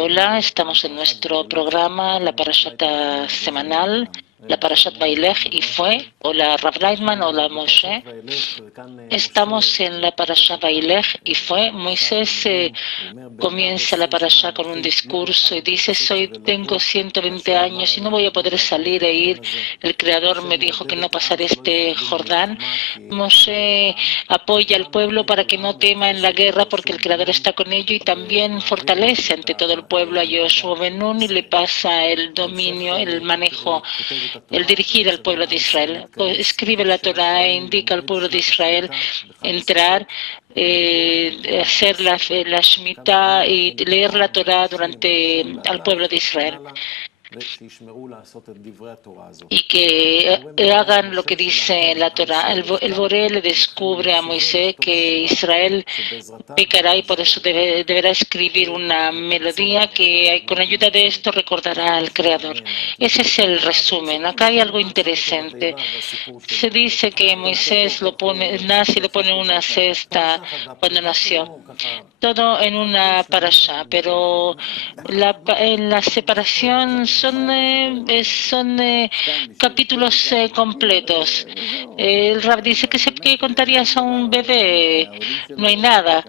Hola, estamos en nuestro programa, la Parashat semanal, la Parashat Vailech y fue. Hola, Rav Leitman, hola, Moshe. Estamos en la Parashat Vailech y fue. Moisés comienza la Parashat con un discurso y dice: tengo 120 años y no voy a poder salir e ir. El Creador me dijo que no pasaré este Jordán. Moshe apoya al pueblo para que no tema en la guerra porque el Creador está con ello, y también fortalece ante todo el pueblo a Yoshua ben Nun y le pasa el dominio, el manejo, el dirigir al pueblo de Israel. Escribe la Torah e indica al pueblo de Israel entrar, hacer la Shemitah y leer la Torah al pueblo de Israel, y que hagan lo que dice la Torah. El Boré le descubre a Moisés que Israel pecará y por eso deberá escribir una melodía que con ayuda de esto recordará al Creador. Ese es el resumen. Acá hay algo interesante. Se dice que Moisés nace y le pone una cesta cuando nació. Todo en una parashá, pero en la separación son capítulos completos. El Rab dice que contarías a un bebé, no hay nada.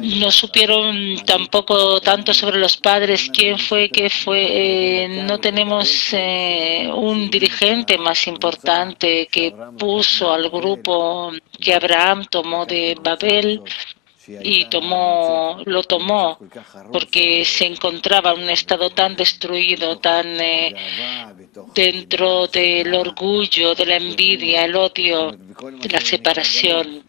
No supieron tampoco tanto sobre los padres, quién fue, qué fue. No tenemos un dirigente más importante que puso al grupo que Abraham tomó de Babel, y lo tomó porque se encontraba en un estado tan destruido, tan dentro del orgullo, de la envidia, el odio, de la separación,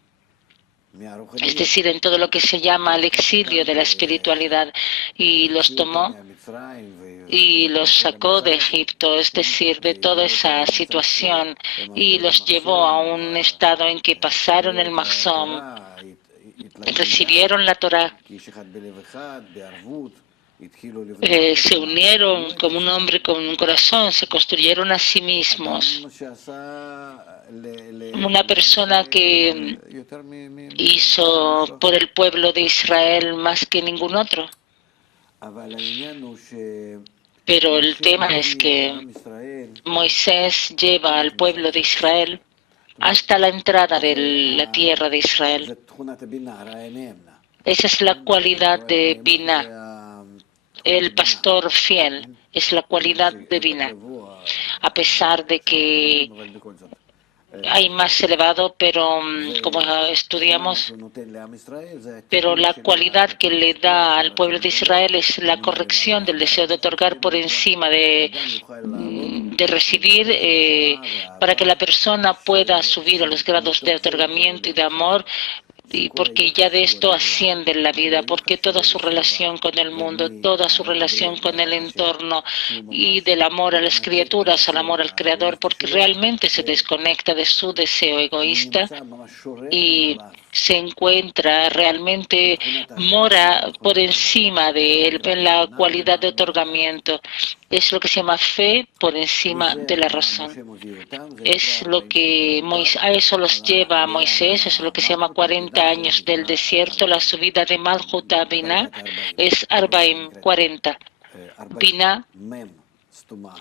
es decir, en todo lo que se llama el exilio de la espiritualidad, y los tomó y los sacó de Egipto, es decir, de toda esa situación, y los llevó a un estado en que pasaron el Mahzón, recibieron la Torah, se unieron como un hombre con un corazón, se construyeron a sí mismos. Una persona que hizo por el pueblo de Israel más que ningún otro. Pero el tema es que Moisés lleva al pueblo de Israel hasta la entrada de la tierra de Israel. Esa es la cualidad de Binah, el pastor fiel, es la cualidad de Binah. A pesar de que hay más elevado, pero como estudiamos, pero la cualidad que le da al pueblo de Israel es la corrección del deseo de otorgar por encima de recibir, para que la persona pueda subir a los grados de otorgamiento y de amor, y porque ya de esto asciende en la vida, porque toda su relación con el mundo, toda su relación con el entorno, y del amor a las criaturas, al amor al Creador, porque realmente se desconecta de su deseo egoísta y se encuentra realmente, mora por encima de él en la cualidad de otorgamiento. Es lo que se llama fe por encima de la razón. Es lo que a eso los lleva a Moisés, es lo que se llama 40 años del desierto. La subida de Malchut a Binah es Arbaim, 40. Binah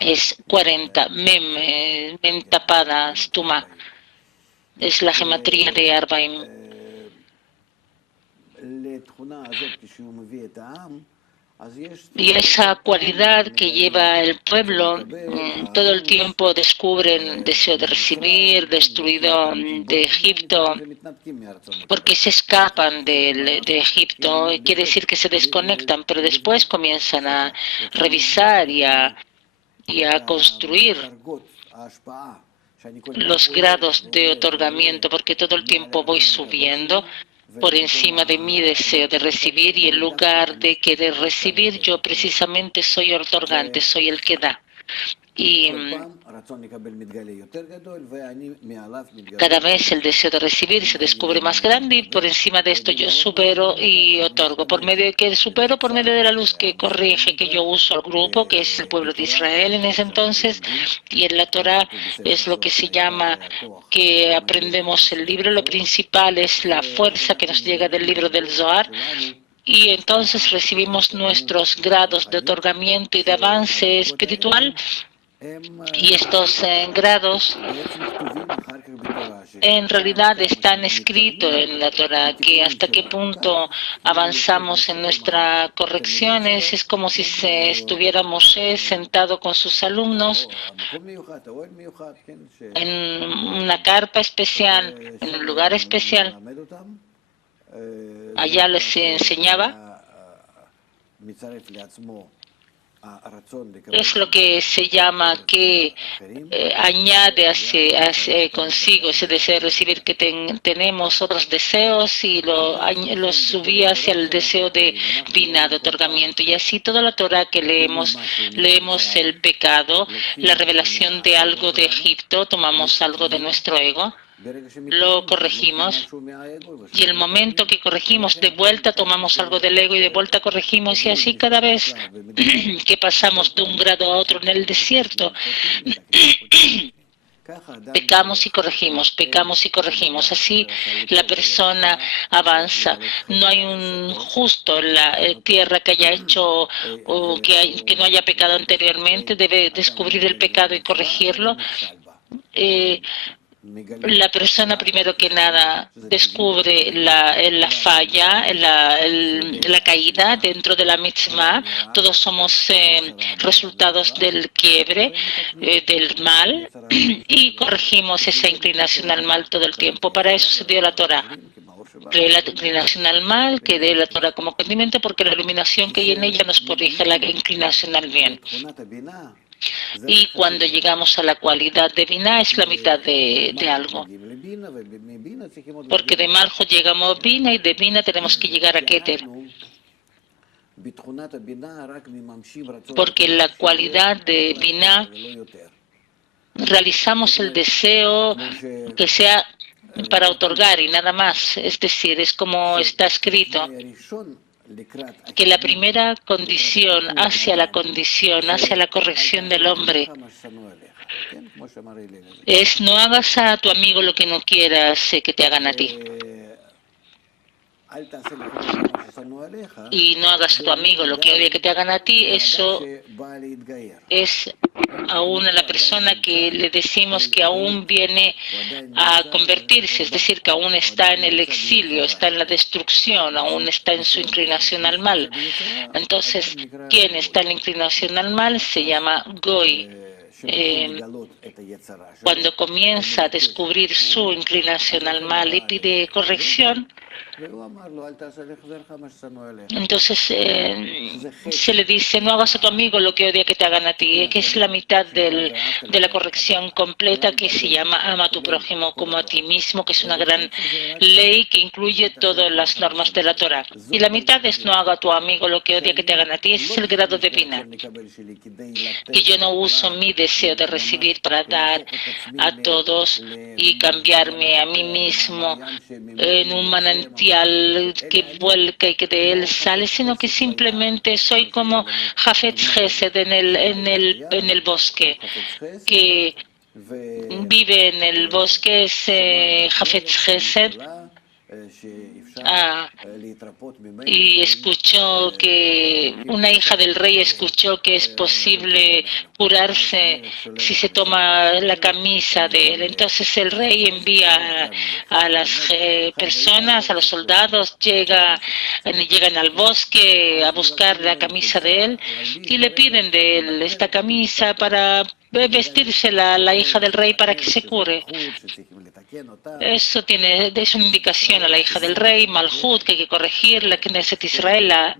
es 40. Mem tapada, Stuma. Es la gematría de Arbaim. Y esa cualidad que lleva el pueblo, todo el tiempo descubren deseo de recibir, destruido de Egipto, porque se escapan de Egipto, quiere decir que se desconectan, pero después comienzan a revisar y a construir los grados de otorgamiento, porque todo el tiempo voy subiendo por encima de mi deseo de recibir, y en lugar de querer recibir, yo precisamente soy otorgante, soy el que da. Y cada vez el deseo de recibir se descubre más grande, y por encima de esto yo supero y otorgo. ¿Por medio de qué supero? Por medio de la luz que corrige, que yo uso al grupo, que es el pueblo de Israel en ese entonces, y en la Torah es lo que se llama que aprendemos el libro. Lo principal es la fuerza que nos llega del libro del Zohar, y entonces recibimos nuestros grados de otorgamiento y de avance espiritual, y estos grados en realidad están escritos en la Torah, que hasta qué punto avanzamos en nuestras correcciones. Es como si estuviera Moshe sentado con sus alumnos en una carpa especial, en un lugar especial. Allá les enseñaba. Es lo que se llama que añade consigo ese deseo de recibir que tenemos otros deseos y los subía hacia el deseo de Binah, de otorgamiento. Y así toda la Torah que leemos el pecado, la revelación de algo de Egipto, tomamos algo de nuestro ego, lo corregimos, y el momento que corregimos de vuelta tomamos algo del ego y de vuelta corregimos, y así cada vez que pasamos de un grado a otro en el desierto, pecamos y corregimos, pecamos y corregimos. Así la persona avanza. No hay un justo en la tierra que haya hecho o que no haya pecado anteriormente, debe descubrir el pecado y corregirlo. La persona primero que nada descubre la falla, la caída dentro de la mitzvah. Todos somos resultados del quiebre, del mal, y corregimos esa inclinación al mal todo el tiempo. Para eso se dio la Torah. La inclinación al mal, que dé la Torah como condimento, porque la iluminación que hay en ella nos corrige la inclinación al bien. Y cuando llegamos a la cualidad de Binah es la mitad de algo. Porque de Malchut llegamos a Binah y de Binah tenemos que llegar a Keter. Porque en la cualidad de Binah realizamos el deseo que sea para otorgar y nada más. Es decir, es como está escrito, que la primera condición hacia la corrección del hombre es: no hagas a tu amigo lo que no quieras que te hagan a ti. Y no hagas a tu amigo lo que odia que te hagan a ti. Eso es aún a la persona que le decimos que aún viene a convertirse, es decir, que aún está en el exilio, está en la destrucción, aún está en su inclinación al mal. Entonces, quien está en la inclinación al mal se llama Goy. Cuando comienza a descubrir su inclinación al mal y pide corrección, entonces se le dice: no hagas a tu amigo lo que odia que te hagan a ti, que es la mitad de la corrección completa, que se llama ama a tu prójimo como a ti mismo, que es una gran ley que incluye todas las normas de la Torah. Y la mitad es: no haga a tu amigo lo que odia que te hagan a ti. Ese es el grado de Binah, que yo no uso mi deseo de recibir para dar a todos y cambiarme a mí mismo en un manantial que vuelca y que de él sale, sino que simplemente soy como Hafetz Chesed en el bosque, que vive en el bosque, es Hafetz Chesed. Y escuchó que una hija del rey escuchó que es posible curarse si se toma la camisa de él. Entonces el rey envía a las personas, a los soldados, llegan al bosque a buscar la camisa de él y le piden de él esta camisa para vestirse la hija del rey para que se cure. Eso es una indicación a la hija del rey, Malchut, que hay que corregir, la Knesset Israel, la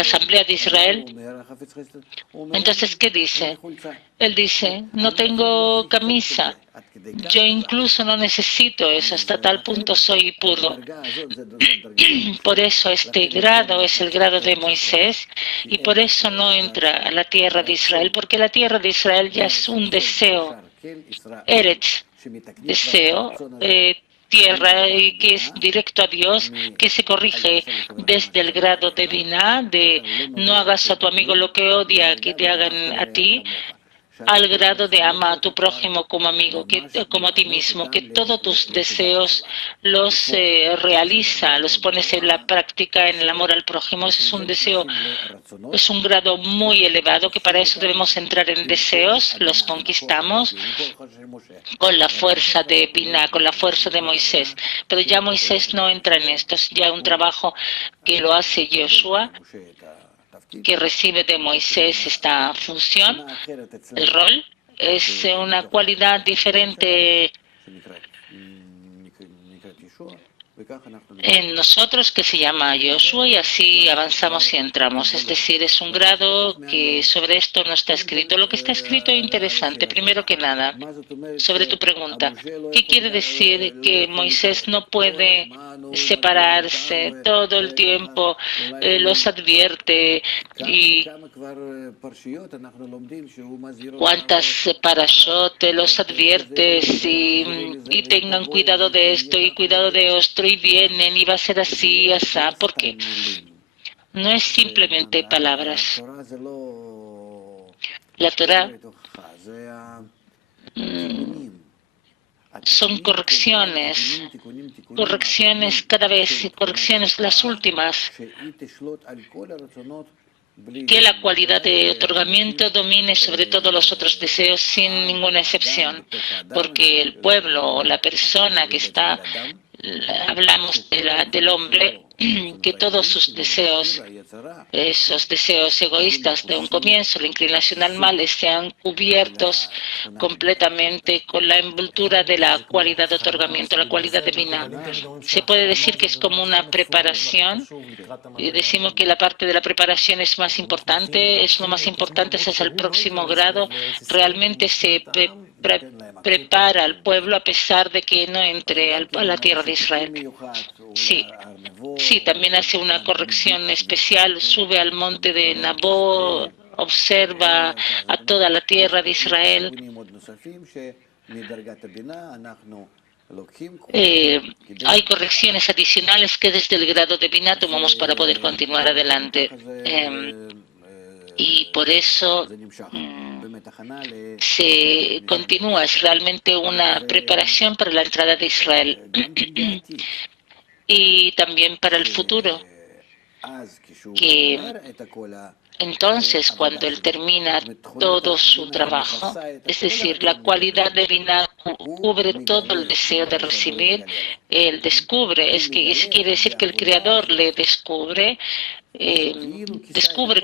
Asamblea de Israel. Entonces, ¿qué dice? Él dice: no tengo camisa, yo incluso no necesito eso, hasta tal punto soy puro. Por eso este grado es el grado de Moisés, y por eso no entra a la tierra de Israel, porque la tierra de Israel ya es un deseo, Eretz, deseo, tierra que es directo a Dios, que se corrige desde el grado de Binah, de no hagas a tu amigo lo que odia que te hagan a ti, al grado de ama a tu prójimo como amigo, como a ti mismo, que todos tus deseos los realiza, los pones en la práctica en el amor al prójimo. Ese es un deseo, es un grado muy elevado, que para eso debemos entrar en deseos, los conquistamos con la fuerza de Binah, con la fuerza de Moisés. Pero ya Moisés no entra en esto, es ya un trabajo que lo hace Joshua, que recibe de Moisés esta función. El rol es una cualidad diferente en nosotros que se llama Joshua, y así avanzamos y entramos. Es decir, es un grado que sobre esto no está escrito. Lo que está escrito es interesante. Primero que nada, sobre tu pregunta, ¿qué quiere decir que Moisés no puede separarse todo el tiempo? Los advierte y cuántas parashot los advierte y tengan cuidado de esto y cuidado de esto y vienen y va a ser así y así, porque no es simplemente palabras. La Torah son correcciones cada vez, correcciones las últimas, que la cualidad de otorgamiento domine sobre todos los otros deseos sin ninguna excepción, porque el pueblo o la persona que está, hablamos del hombre, que todos sus deseos, esos deseos egoístas de un comienzo, la inclinación al mal, sean cubiertos completamente con la envoltura de la cualidad de otorgamiento, la cualidad divina. Se puede decir que es como una preparación, y decimos que la parte de la preparación es más importante, es lo más importante, ese es el próximo grado. Realmente se prepara al pueblo a pesar de que no entre a la tierra de Israel. Sí, también hace una corrección especial, sube al monte de Nabó, observa a toda la tierra de Israel. Hay correcciones adicionales que desde el grado de Binah tomamos para poder continuar adelante. Y por eso se continúa, es realmente una preparación para la entrada de Israel y también para el futuro, que entonces cuando él termina todo su trabajo, es decir, la cualidad de Binah cubre todo el deseo de recibir, él descubre, eso quiere decir que el Creador le descubre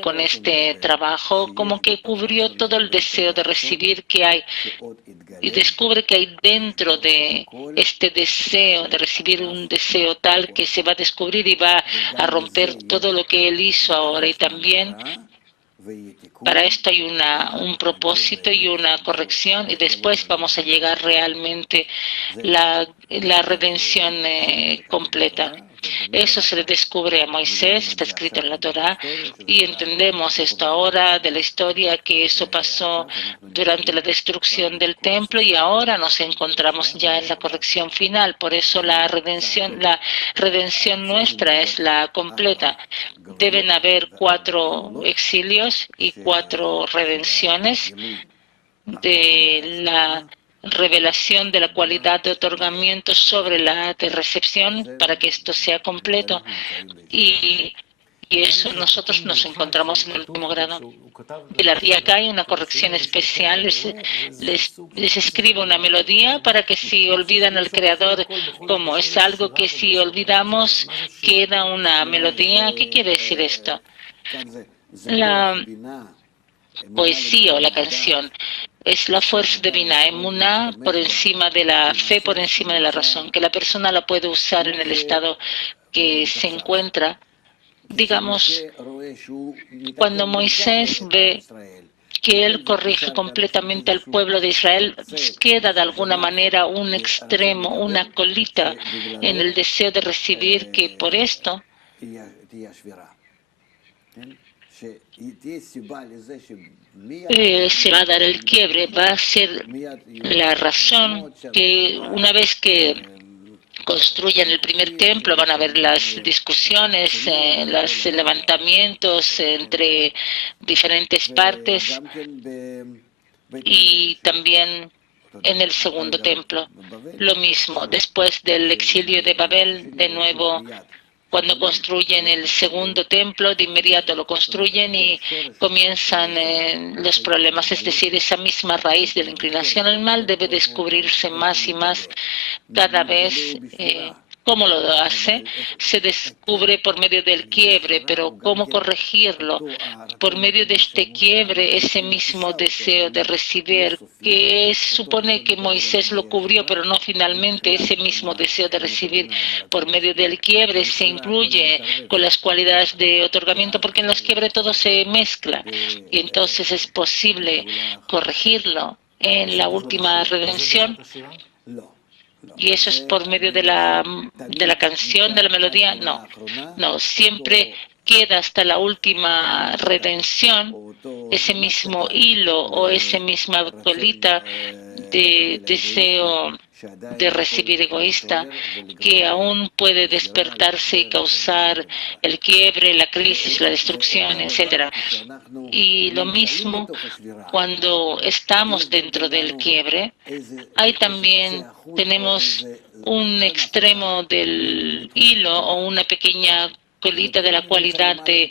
con este trabajo como que cubrió todo el deseo de recibir que hay, y descubre que hay dentro de este deseo de recibir un deseo tal que se va a descubrir y va a romper todo lo que él hizo ahora. Y también para esto hay un propósito y una corrección, y después vamos a llegar realmente la redención completa. Eso se le descubre a Moisés, está escrito en la Torá, y entendemos esto ahora de la historia, que eso pasó durante la destrucción del templo, y ahora nos encontramos ya en la corrección final. Por eso la redención nuestra es la completa. Deben haber 4 exilios y 4 redenciones de la revelación de la cualidad de otorgamiento sobre la de recepción para que esto sea completo. Y eso nosotros nos encontramos en el último grado. Y acá hay una corrección especial, les escribo una melodía para que si olvidan al Creador, como es algo que si olvidamos queda una melodía. ¿Qué quiere decir esto? La poesía o la canción es la fuerza de Binah, emuná por encima de la fe, por encima de la razón, que la persona la puede usar en el estado que se encuentra. Digamos, cuando Moisés ve que él corrige completamente al pueblo de Israel, queda de alguna manera un extremo, una colita en el deseo de recibir, que por esto se va a dar el quiebre, va a ser la razón que una vez que construyan el primer templo van a haber las discusiones, los levantamientos entre diferentes partes. Y también en el segundo templo, lo mismo. Después del exilio de Babel, de nuevo, cuando construyen el segundo templo, de inmediato lo construyen y comienzan los problemas. Es decir, esa misma raíz de la inclinación al mal debe descubrirse más y más cada vez. ¿Cómo lo hace? Se descubre por medio del quiebre, pero ¿cómo corregirlo? Por medio de este quiebre, ese mismo deseo de recibir, que supone que Moisés lo cubrió, pero no finalmente, ese mismo deseo de recibir por medio del quiebre se incluye con las cualidades de otorgamiento, porque en los quiebres todo se mezcla y entonces es posible corregirlo. En la última redención, y eso es por medio de la canción, de la melodía, no, siempre queda hasta la última redención ese mismo hilo o esa misma colita de deseo de recibir egoísta que aún puede despertarse y causar el quiebre, la crisis, la destrucción, etcétera. Y lo mismo cuando estamos dentro del quiebre, tenemos un extremo del hilo o una pequeña colita de la cualidad de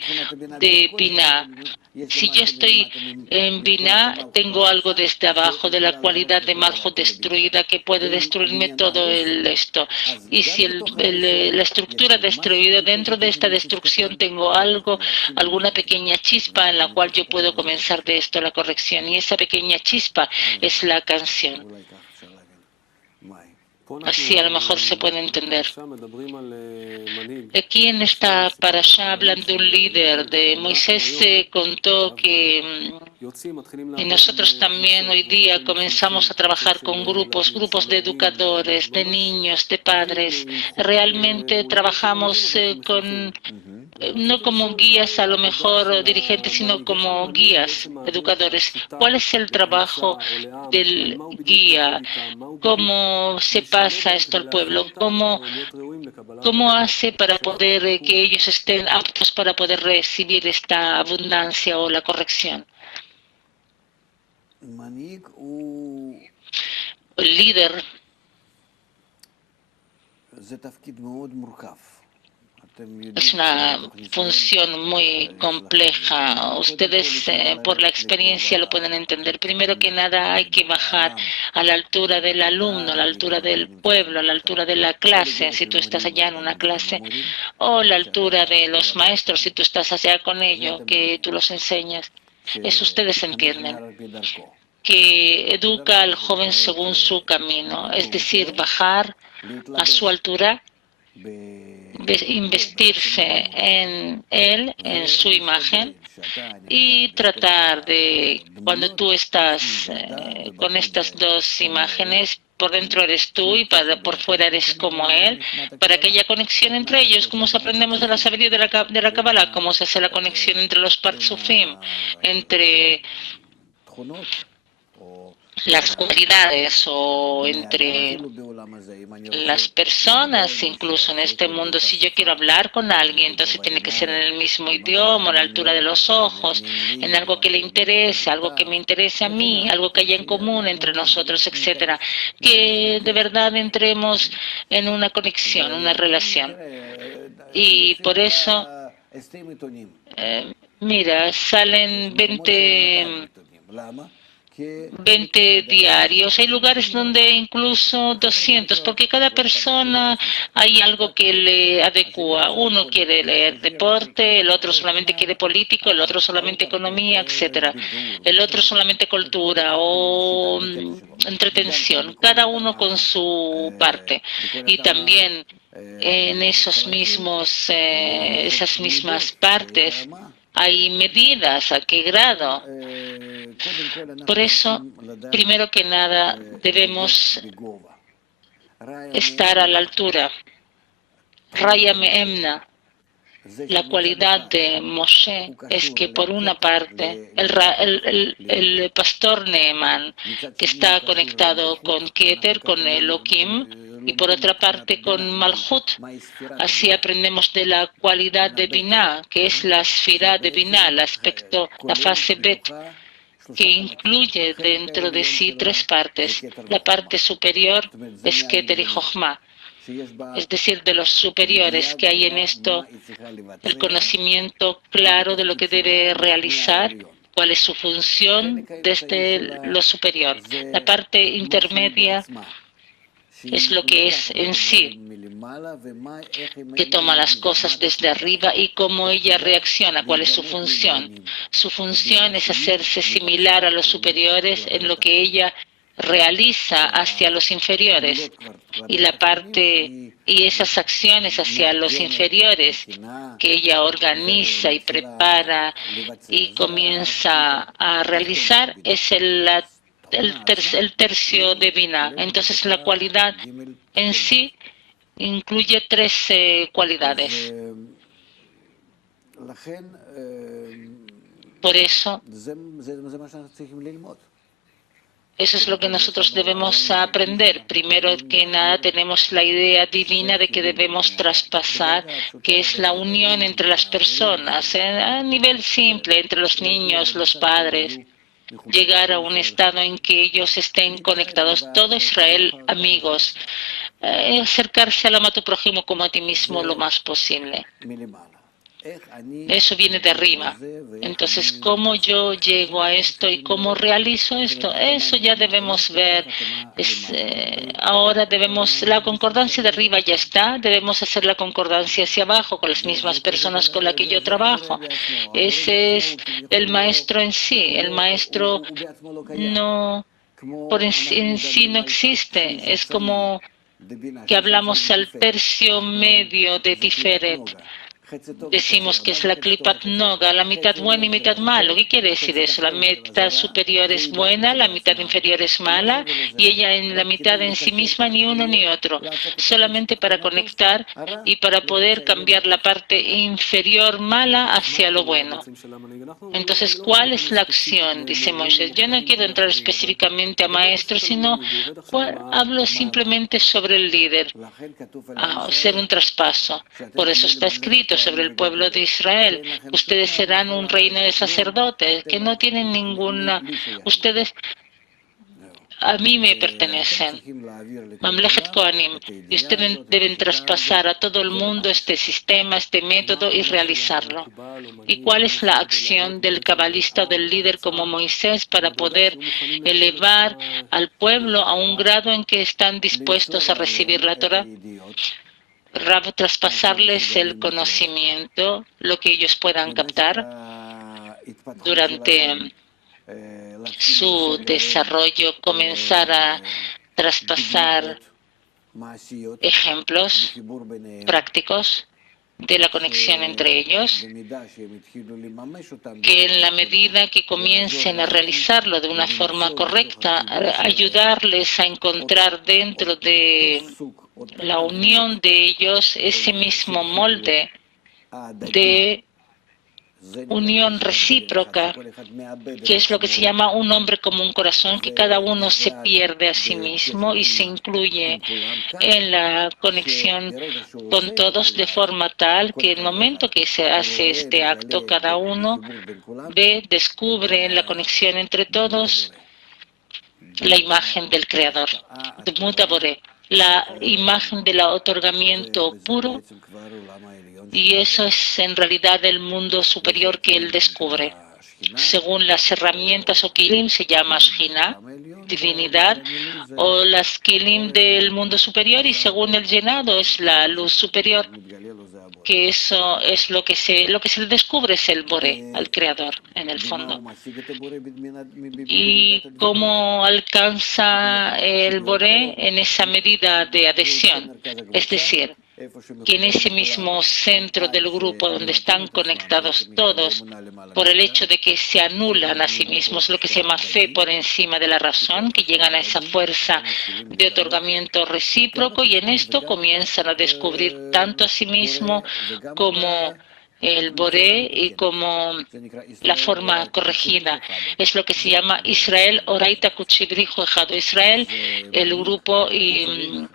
Binah. Si yo estoy en Binah, tengo algo desde abajo de la cualidad de Malhut destruida que puede destruirme todo esto. Y si la estructura destruida, dentro de esta destrucción tengo alguna pequeña chispa en la cual yo puedo comenzar de esto la corrección. Y esa pequeña chispa es la canción. Así a lo mejor se puede entender. Aquí en esta parashá hablan de un líder. De Moisés se contó que y nosotros también hoy día comenzamos a trabajar con grupos de educadores, de niños, de padres. Realmente trabajamos no como guías, a lo mejor dirigentes, sino como guías, educadores. ¿Cuál es el trabajo del guía? ¿Cómo se pasa esto al pueblo? ¿Cómo hace para poder que ellos estén aptos para poder recibir esta abundancia o la corrección? El líder es una función muy compleja. Ustedes por la experiencia lo pueden entender. Primero que nada hay que bajar a la altura del alumno, a la altura del pueblo, a la altura de la clase, si tú estás allá en una clase, o a la altura de los maestros, si tú estás allá con ellos, que tú los enseñas. Eso ustedes entienden. Que educa al joven según su camino, es decir, bajar a su altura, investirse en él, en su imagen, y tratar de, cuando tú estás con estas dos imágenes, por dentro eres tú y por fuera eres como él, para que haya conexión entre ellos, como aprendemos de la sabiduría de la Kabbalah, cómo se hace la conexión entre los Partsufim, entre las cualidades o entre las personas, incluso en este mundo. Si yo quiero hablar con alguien, entonces tiene que ser en el mismo idioma, a la altura de los ojos, en algo que le interese, algo que me interese a mí, algo que haya en común entre nosotros, etcétera. Que de verdad entremos en una conexión, una relación. Y por eso, mira, salen 20 diarios. Hay lugares donde incluso 200, porque cada persona hay algo que le adecua. Uno quiere leer deporte, el otro solamente quiere político, el otro solamente economía, etcétera. El otro solamente cultura o entretención. Cada uno con su parte. Y también en esas mismas partes hay medidas, a qué grado. Por eso, primero que nada, debemos estar a la altura. Raya Me'emna, la cualidad de Moshe es que por una parte el pastor Neeman, que está conectado con Keter, con Elohim, y por otra parte con Malhut. Así aprendemos de la cualidad de Binah, que es la esfera de Binah, el aspecto, la fase Bet, que incluye dentro de sí tres partes. La parte superior es Keter y Jochma, es decir, de los superiores, que hay en esto el conocimiento claro de lo que debe realizar, cuál es su función desde lo superior. La parte intermedia es lo que es en sí, que toma las cosas desde arriba y cómo ella reacciona, cuál es su función. Su función es hacerse similar a los superiores en lo que ella realiza hacia los inferiores. Y la parte y esas acciones hacia los inferiores que ella organiza y prepara y comienza a realizar es el tercio de Binah. Entonces la cualidad en sí incluye tres cualidades. Por eso, eso es lo que nosotros debemos aprender. Primero que nada, tenemos la idea divina de que debemos traspasar, que es la unión entre las personas, a nivel simple, entre los niños, los padres, llegar a un estado en que ellos estén conectados, todo Israel, amigos, acercarse al ama a tu prójimo como a ti mismo lo más posible. Eso viene de arriba. Entonces, ¿cómo yo llego a esto y cómo realizo esto? Eso ya debemos ver. Ahora la concordancia de arriba ya está, debemos hacer la concordancia hacia abajo con las mismas personas con las que yo trabajo. Ese es el maestro en sí. El maestro no, en sí no existe. Es como que hablamos al tercio medio de Tiferet. Decimos que es la Klipat Noga, la mitad buena y mitad malo. ¿Qué quiere decir eso? La mitad superior es buena, la mitad inferior es mala, y ella en la mitad en sí misma ni uno ni otro, solamente para conectar y para poder cambiar la parte inferior mala hacia lo bueno. Entonces, ¿cuál es la acción? Dice Moisés. Yo no quiero entrar específicamente a maestro, sino hablo simplemente sobre el líder, hacer un traspaso. Por eso está escrito sobre el pueblo de Israel. Ustedes serán un reino de sacerdotes que no tienen ninguna. Ustedes a mí me pertenecen. Mamlechet Kohanim. Y ustedes deben traspasar a todo el mundo este sistema, este método y realizarlo. ¿Y cuál es la acción del cabalista o del líder como Moisés para poder elevar al pueblo a un grado en que están dispuestos a recibir la Torah? Traspasarles el conocimiento, lo que ellos puedan captar durante su desarrollo, comenzar a traspasar ejemplos prácticos de la conexión entre ellos, que en la medida que comiencen a realizarlo de una forma correcta, ayudarles a encontrar dentro de la unión de ellos ese mismo molde de unión recíproca, que es lo que se llama un hombre como un corazón, que cada uno se pierde a sí mismo y se incluye en la conexión con todos de forma tal que en el momento que se hace este acto, cada uno descubre en la conexión entre todos la imagen del Creador, de Mutaboré, la imagen del otorgamiento puro, y eso es en realidad el mundo superior que él descubre. Según las herramientas o kilim se llama Shina, divinidad, o las kilim del mundo superior, y según el llenado es la luz superior, que eso es lo que se le descubre, es el Boré, al Creador, en el fondo. ¿Y cómo alcanza el Boré? En esa medida de adhesión, es decir, que en ese mismo centro del grupo donde están conectados todos, por el hecho de que se anulan a sí mismos, lo que se llama fe por encima de la razón, que llegan a esa fuerza de otorgamiento recíproco, y en esto comienzan a descubrir tanto a sí mismo como el Boré y como la forma corregida. Es lo que se llama Israel Oraita Kuchibrijo Ejado. Israel, el grupo y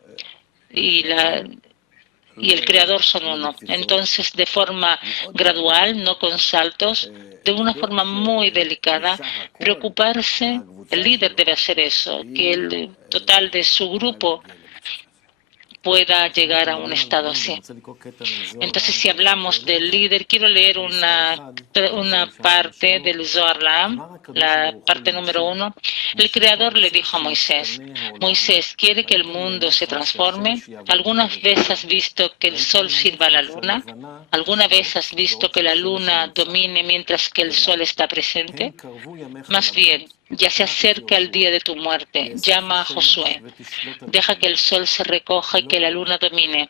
y el Creador son uno. Entonces, de forma gradual, no con saltos, de una forma muy delicada, preocuparse, el líder debe hacer eso, que el total de su grupo pueda llegar a un estado así. Entonces, si hablamos del líder, quiero leer una parte del Zohar Laam, la parte número 1. El Creador le dijo a Moisés, Moisés, ¿quiere que el mundo se transforme? ¿Alguna vez has visto que el sol sirva a la luna? ¿Alguna vez has visto que la luna domine mientras que el sol está presente? Más bien, ya se acerca el día de tu muerte. Llama a Josué. Deja que el sol se recoja y que la luna domine.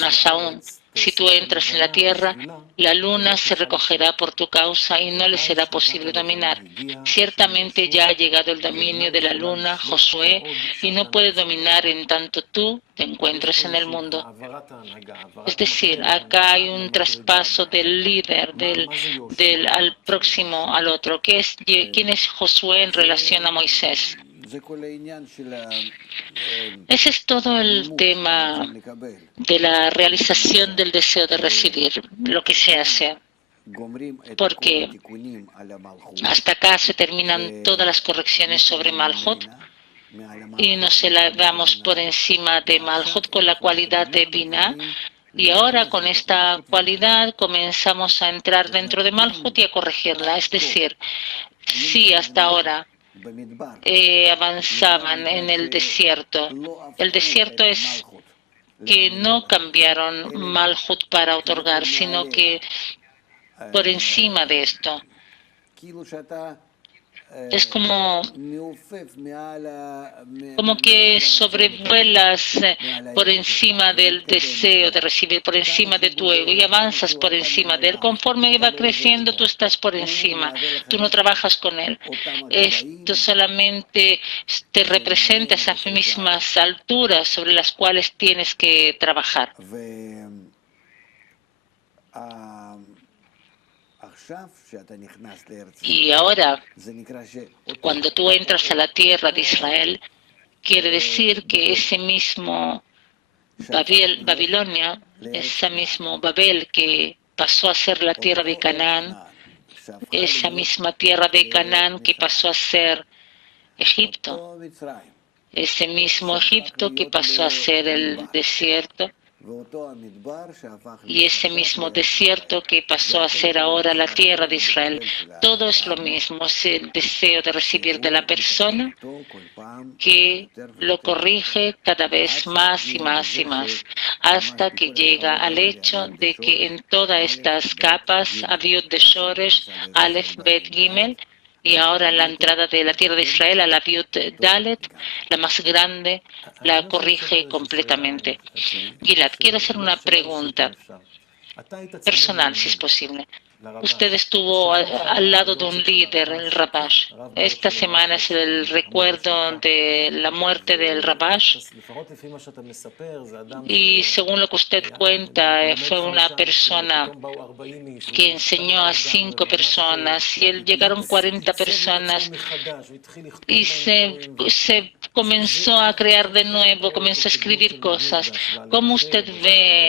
Más aún, si tú entras en la tierra, la luna se recogerá por tu causa y no le será posible dominar. Ciertamente ya ha llegado el dominio de la luna, Josué, y no puede dominar en tanto tú te encuentres en el mundo. Es decir, acá hay un traspaso del líder, al próximo al otro. ¿Quién es Josué en relación a Moisés? Ese es todo el tema de la realización del deseo de recibir, lo que se hace. Porque hasta acá se terminan todas las correcciones sobre Malhut y nos elevamos por encima de Malhut con la cualidad de Binah. Y ahora con esta cualidad comenzamos a entrar dentro de Malhut y a corregirla. Es decir, si hasta ahora avanzaban en el desierto es que no cambiaron Malhut para otorgar, sino que por encima de esto. Es como que sobrevuelas por encima del deseo de recibir, por encima de tu ego y avanzas por encima de él. Conforme va creciendo, tú estás por encima, tú no trabajas con él. Esto solamente te representa esas mismas alturas sobre las cuales tienes que trabajar. Y ahora, cuando tú entras a la tierra de Israel, quiere decir que ese mismo Babilonia, ese mismo Babel que pasó a ser la tierra de Canaán, esa misma tierra de Canaán que pasó a ser Egipto, ese mismo Egipto que pasó a ser el desierto, y ese mismo desierto que pasó a ser ahora la tierra de Israel. Todo es lo mismo, es el deseo de recibir de la persona que lo corrige cada vez más y más y más, hasta que llega al hecho de que en todas estas capas, Aviut de Shoresh, Aleph, Bet, Gimel, y ahora en la entrada de la tierra de Israel, a la Aviut Dalet, la más grande, la corrige completamente. Gilad, quiero hacer una pregunta personal, si es posible. Usted estuvo al lado de un líder, el Rabash. Esta semana es el recuerdo de la muerte del Rabash. Y según lo que usted cuenta, fue una persona que enseñó a 5 personas y llegaron 40 personas y se comenzó a crear de nuevo, comenzó a escribir cosas. ¿Cómo usted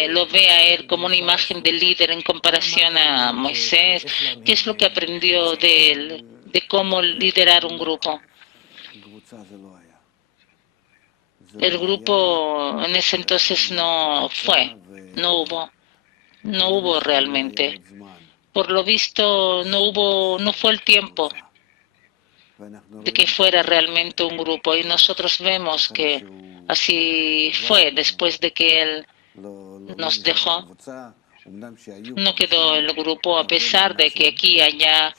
lo ve a él como una imagen de líder en comparación a Moisés? ¿Qué es lo que aprendió de él, de cómo liderar un grupo? El grupo en ese entonces no hubo realmente. Por lo visto, no fue el tiempo de que fuera realmente un grupo, y nosotros vemos que así fue después de que él nos dejó. No quedó el grupo, a pesar de que aquí y allá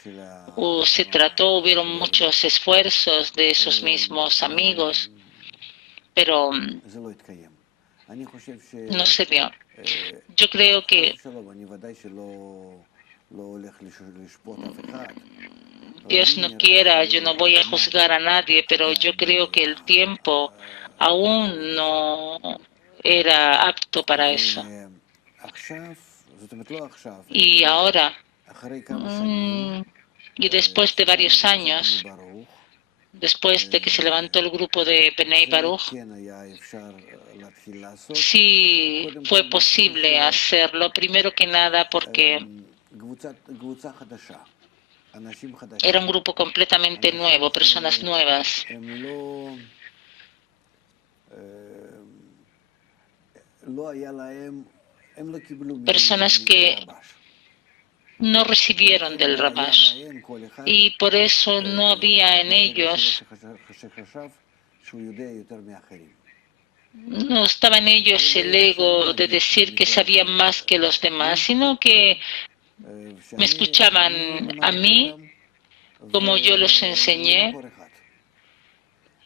hubieron muchos esfuerzos de esos mismos amigos, pero no se dio. Yo creo que Dios no quiera, yo no voy a juzgar a nadie, pero yo creo que el tiempo aún no era apto para eso. Y ahora, y después de varios años, después de que se levantó el grupo de Bnei Baruch, sí fue posible hacerlo, primero que nada porque era un grupo completamente nuevo, personas nuevas, personas que no recibieron del Rabash, y por eso no había en ellos, no estaba en ellos el ego de decir que sabían más que los demás, sino que me escuchaban a mí como yo los enseñé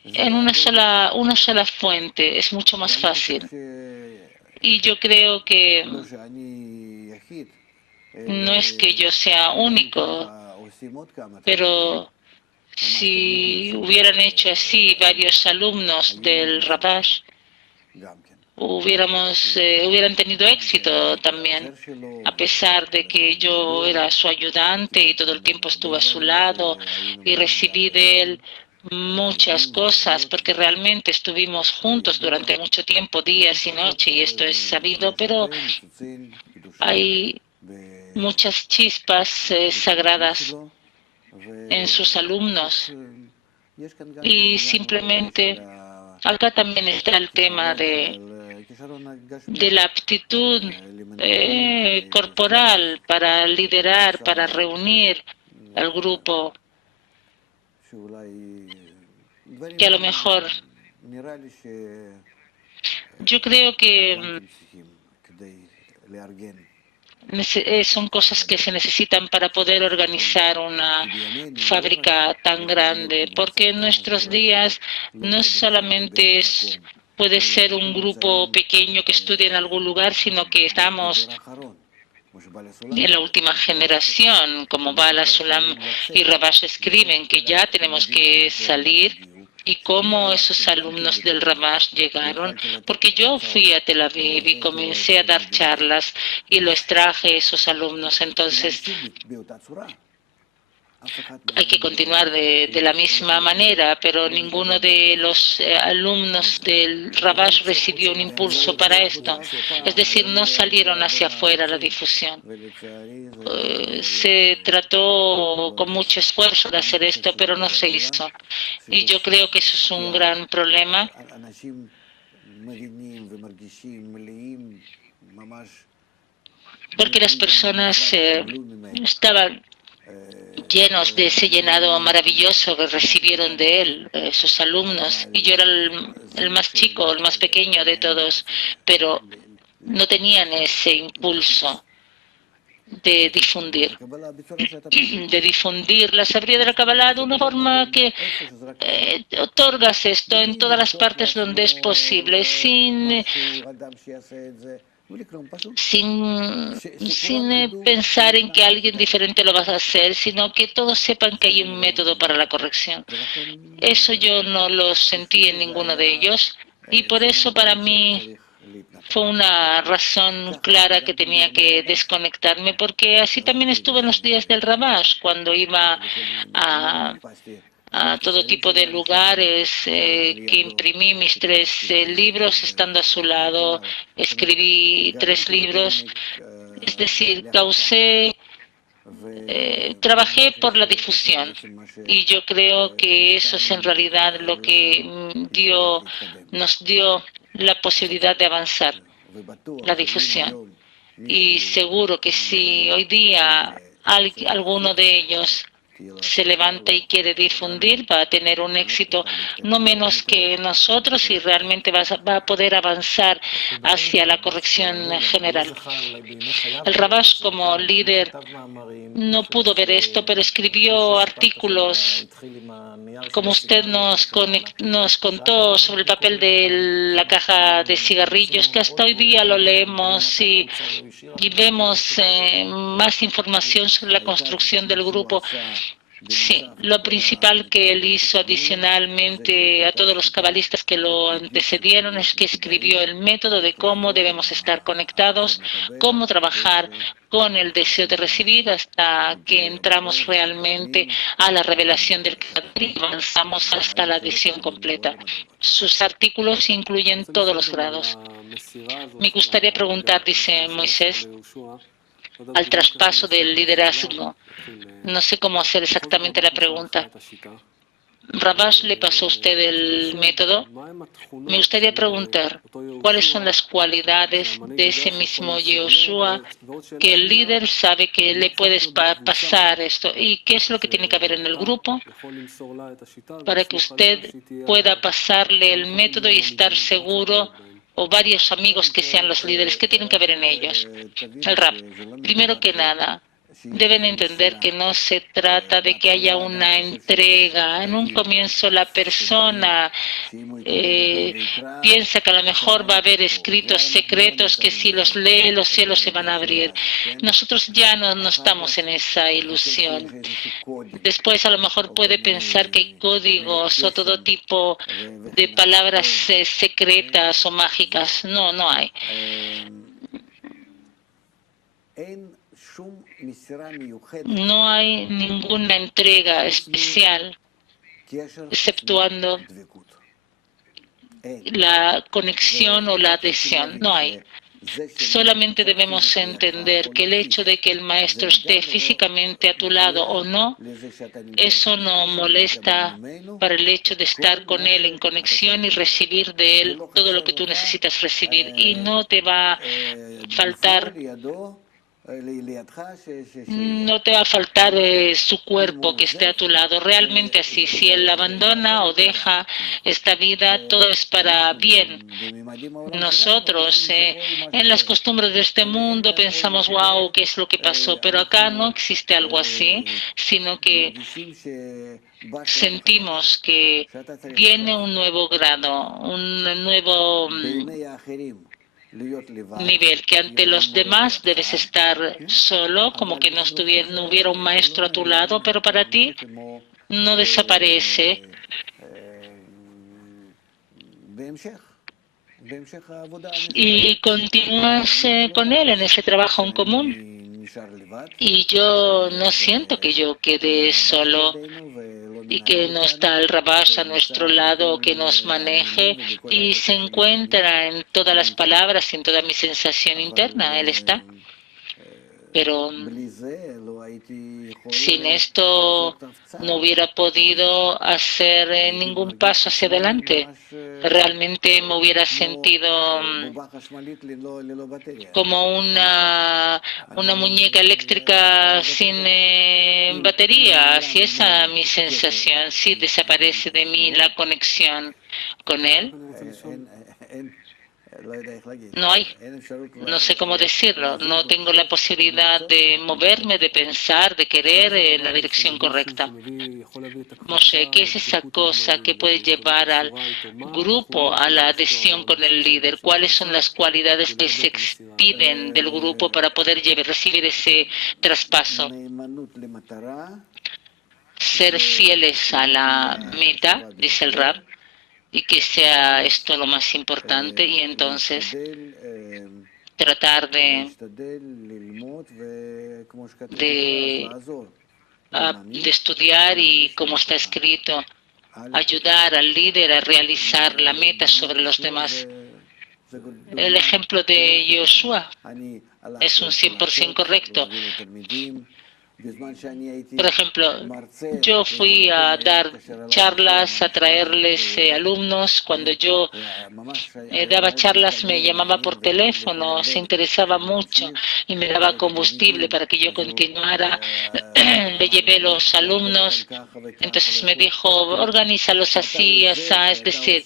en una sola fuente. Es mucho más fácil. Y yo creo que no es que yo sea único, pero si hubieran hecho así varios alumnos del Rabash, hubieran tenido éxito también, a pesar de que yo era su ayudante y todo el tiempo estuve a su lado y recibí de él muchas cosas, porque realmente estuvimos juntos durante mucho tiempo, días y noches, y esto es sabido, pero hay muchas chispas sagradas en sus alumnos, y simplemente acá también está el tema de la aptitud corporal para liderar, para reunir al grupo, que a lo mejor yo creo que son cosas que se necesitan para poder organizar una fábrica tan grande, porque en nuestros días no solamente puede ser un grupo pequeño que estudia en algún lugar, sino que estamos en la última generación, como Bala Sulam y Rabash escriben, que ya tenemos que salir, y cómo esos alumnos del Rabash llegaron, porque yo fui a Tel Aviv y comencé a dar charlas y los traje esos alumnos. Entonces hay que continuar de la misma manera, pero ninguno de los alumnos del Rabash recibió un impulso para esto. Es decir, no salieron hacia afuera la difusión. Se trató con mucho esfuerzo de hacer esto, pero no se hizo. Y yo creo que eso es un gran problema. Porque las personas estaban llenos de ese llenado maravilloso que recibieron de él, sus alumnos, y yo era el más chico, el más pequeño de todos, pero no tenían ese impulso de difundir la sabiduría de la Kabbalah de una forma que otorgas esto en todas las partes donde es posible, sin pensar en que alguien diferente lo va a hacer, sino que todos sepan que hay un método para la corrección. Eso yo no lo sentí en ninguno de ellos, y por eso para mí fue una razón clara que tenía que desconectarme, porque así también estuve en los días del Rabash, cuando iba a todo tipo de lugares, que imprimí mis 3 libros estando a su lado, escribí 3 libros, es decir, trabajé por la difusión, y yo creo que eso es en realidad lo que nos dio la posibilidad de avanzar, la difusión. Y seguro que si hoy día alguno de ellos se levanta y quiere difundir, va a tener un éxito no menos que nosotros, y realmente va a poder avanzar hacia la corrección general. El Rabash, como líder, no pudo ver esto, pero escribió artículos, como usted nos contó, sobre el papel de la caja de cigarrillos, que hasta hoy día lo leemos y vemos más información sobre la construcción del grupo. Sí, lo principal que él hizo adicionalmente a todos los cabalistas que lo antecedieron es que escribió el método de cómo debemos estar conectados, cómo trabajar con el deseo de recibir hasta que entramos realmente a la revelación del Creador y avanzamos hasta la adhesión completa. Sus artículos incluyen todos los grados. Me gustaría preguntar, dice Moisés, al traspaso del liderazgo. No sé cómo hacer exactamente la pregunta. Rabash le pasó a usted el método. Me gustaría preguntar, ¿cuáles son las cualidades de ese mismo Yoshua que el líder sabe que le puedes pasar esto? ¿Y qué es lo que tiene que haber en el grupo para que usted pueda pasarle el método y estar seguro, o varios amigos que sean los líderes? ¿Qué tienen que haber en ellos? El rap. Primero que nada, deben entender que no se trata de que haya una entrega. En un comienzo la persona piensa que a lo mejor va a haber escritos secretos que si los lee los cielos se van a abrir. Nosotros ya no estamos en esa ilusión. Después a lo mejor puede pensar que hay códigos o todo tipo de palabras secretas o mágicas. No, no hay. No hay ninguna entrega especial, exceptuando la conexión o la adhesión. No hay. Solamente debemos entender que el hecho de que el maestro esté físicamente a tu lado o no, eso no molesta para el hecho de estar con él en conexión y recibir de él todo lo que tú necesitas recibir. Y no te va a faltar su cuerpo que esté a tu lado. Realmente así, si él abandona o deja esta vida, todo es para bien. Nosotros en las costumbres de este mundo pensamos, wow, ¿qué es lo que pasó? Pero acá no existe algo así, sino que sentimos que viene un nuevo grado, un nuevo nivel, que ante los demás debes estar solo, como que no hubiera un maestro a tu lado, pero para ti no desaparece. Y continúas con él en ese trabajo en común. Y yo no siento que yo quede solo y que no está el Rabash a nuestro lado que nos maneje y se encuentra en todas las palabras y en toda mi sensación interna. Él está. Pero sin esto no hubiera podido hacer ningún paso hacia adelante. Realmente me hubiera sentido como una muñeca eléctrica sin batería. Así es mi sensación. Sí, desaparece de mí la conexión con él. No hay, no sé cómo decirlo, no tengo la posibilidad de moverme, de pensar, de querer en la dirección correcta. Moshe, ¿qué es esa cosa que puede llevar al grupo a la adhesión con el líder? ¿Cuáles son las cualidades que se expiden del grupo para poder recibir ese traspaso? Ser fieles a la meta, dice el Rab, y que sea esto lo más importante, y entonces tratar de estudiar y, como está escrito, ayudar al líder a realizar la meta sobre los demás. El ejemplo de Yoshua es un 100% correcto. Por ejemplo, yo fui a dar charlas, a traerles alumnos. Cuando yo daba charlas me llamaba por teléfono, se interesaba mucho y me daba combustible para que yo continuara. Le llevé los alumnos, entonces me dijo, organízalos así, así. Es decir,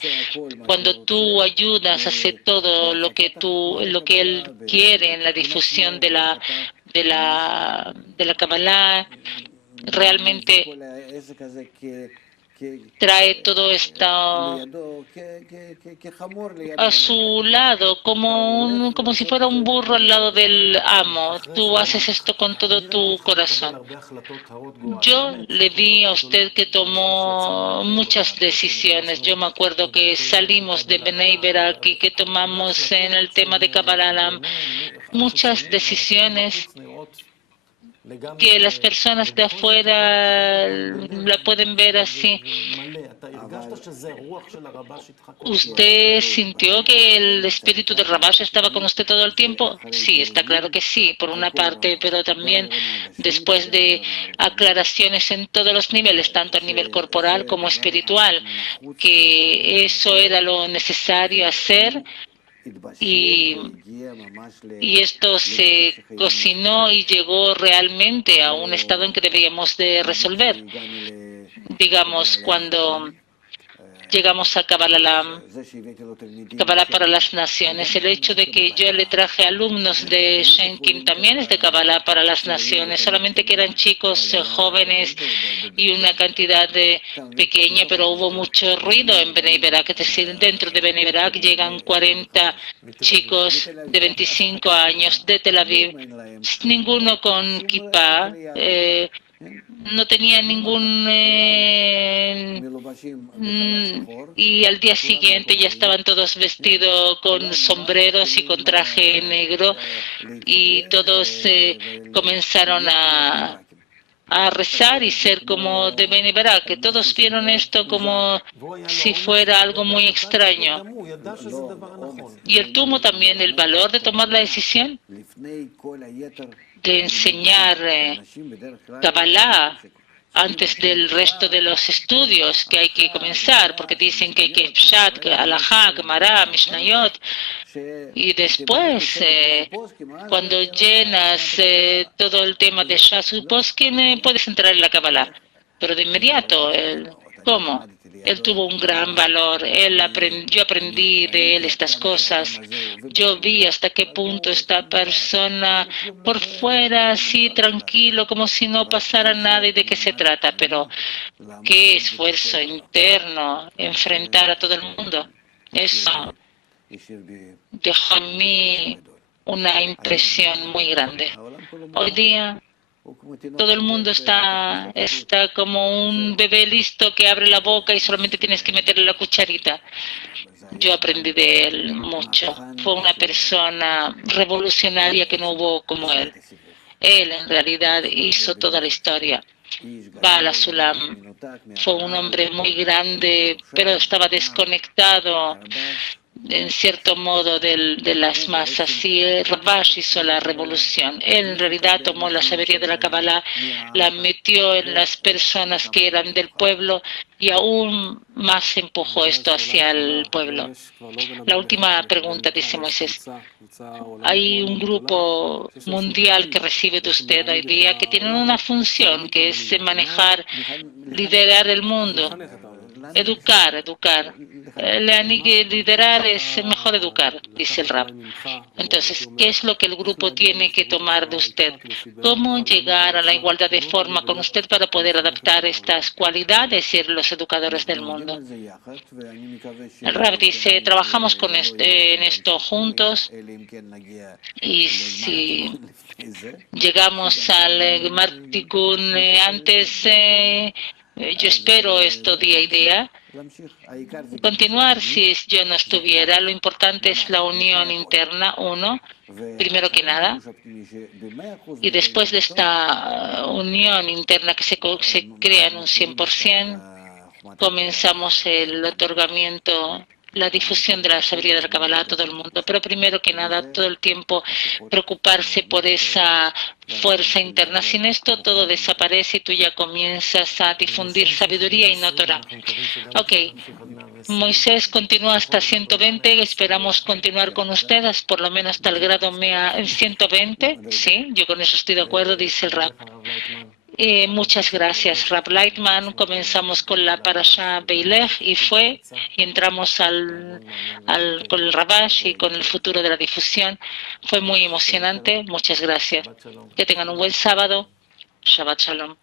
cuando tú ayudas a hacer todo lo que él quiere en la difusión de la Kabbalah, realmente trae todo esto a su lado, como si fuera un burro al lado del amo. Tú haces esto con todo tu corazón. Yo le vi a usted que tomó muchas decisiones. Yo me acuerdo que salimos de Bnei Berak y que tomamos en el tema de Kabbalah muchas decisiones que las personas de afuera la pueden ver así. ¿Usted sintió que el espíritu de Rabash estaba con usted todo el tiempo? Sí, está claro que sí, por una parte, pero también después de aclaraciones en todos los niveles, tanto a nivel corporal como espiritual, que eso era lo necesario hacer. Y esto se cocinó y llegó realmente a un estado en que deberíamos de resolver. Digamos, cuando llegamos a Kabbalah para las Naciones. El hecho de que yo le traje alumnos de Shenkin también es de Kabbalah para las Naciones, solamente que eran chicos jóvenes y una cantidad pequeña, pero hubo mucho ruido en Bnei Berak, es decir, dentro de Bnei Berak llegan 40 chicos de 25 años de Tel Aviv, ninguno con kippah, no tenía ningún y al día siguiente ya estaban todos vestidos con sombreros y con traje negro y todos comenzaron a rezar y ser como de Bnei Berak, que todos vieron esto como si fuera algo muy extraño. Y él tuvo también el valor de tomar la decisión de enseñar Kabbalah antes del resto de los estudios que hay que comenzar, porque dicen que hay que Pshat, Alajá, Gemara, Mishnayot, y después, cuando llenas todo el tema de Shas y Poskin, puedes entrar en la Kabbalah. Pero de inmediato, ¿cómo? Él tuvo un gran valor, yo aprendí de él estas cosas, yo vi hasta qué punto esta persona por fuera así tranquilo, como si no pasara nada y de qué se trata, pero qué esfuerzo interno enfrentar a todo el mundo. Eso dejó en mí una impresión muy grande. Hoy día todo el mundo está como un bebé listo que abre la boca y solamente tienes que meterle la cucharita. Yo aprendí de él mucho. Fue una persona revolucionaria que no hubo como él. Él en realidad hizo toda la historia. Bala Sulam fue un hombre muy grande, pero estaba desconectado en cierto modo de las masas. Y Rabash hizo la revolución. Él en realidad tomó la sabiduría de la Kabbalah, la metió en las personas que eran del pueblo y aún más empujó esto hacia el pueblo. La última pregunta, dice Moisés. Hay un grupo mundial que recibe de usted hoy día que tiene una función que es manejar, liderar el mundo. Educar. Liderar es mejor educar, dice el Rab. Entonces, ¿qué es lo que el grupo tiene que tomar de usted? ¿Cómo llegar a la igualdad de forma con usted para poder adaptar estas cualidades y ser los educadores del mundo? El Rab dice, trabajamos en esto juntos y si llegamos al Martikun antes, yo espero esto día y día. Continuar si yo no estuviera. Lo importante es la unión interna, primero que nada. Y después de esta unión interna que se crea en un 100%, comenzamos el otorgamiento, la difusión de la sabiduría de la Kabbalah a todo el mundo. Pero primero que nada, todo el tiempo preocuparse por esa fuerza interna. Sin esto, todo desaparece y tú ya comienzas a difundir sabiduría y no Torah. Ok. Moisés continúa hasta 120. Esperamos continuar con ustedes, por lo menos hasta el grado 120. Sí, yo con eso estoy de acuerdo, dice el Rab. Muchas gracias, Rab Lightman. Comenzamos con la Parashá Beilech y entramos con el Rabash y con el futuro de la difusión. Fue muy emocionante. Muchas gracias. Que tengan un buen sábado. Shabbat Shalom.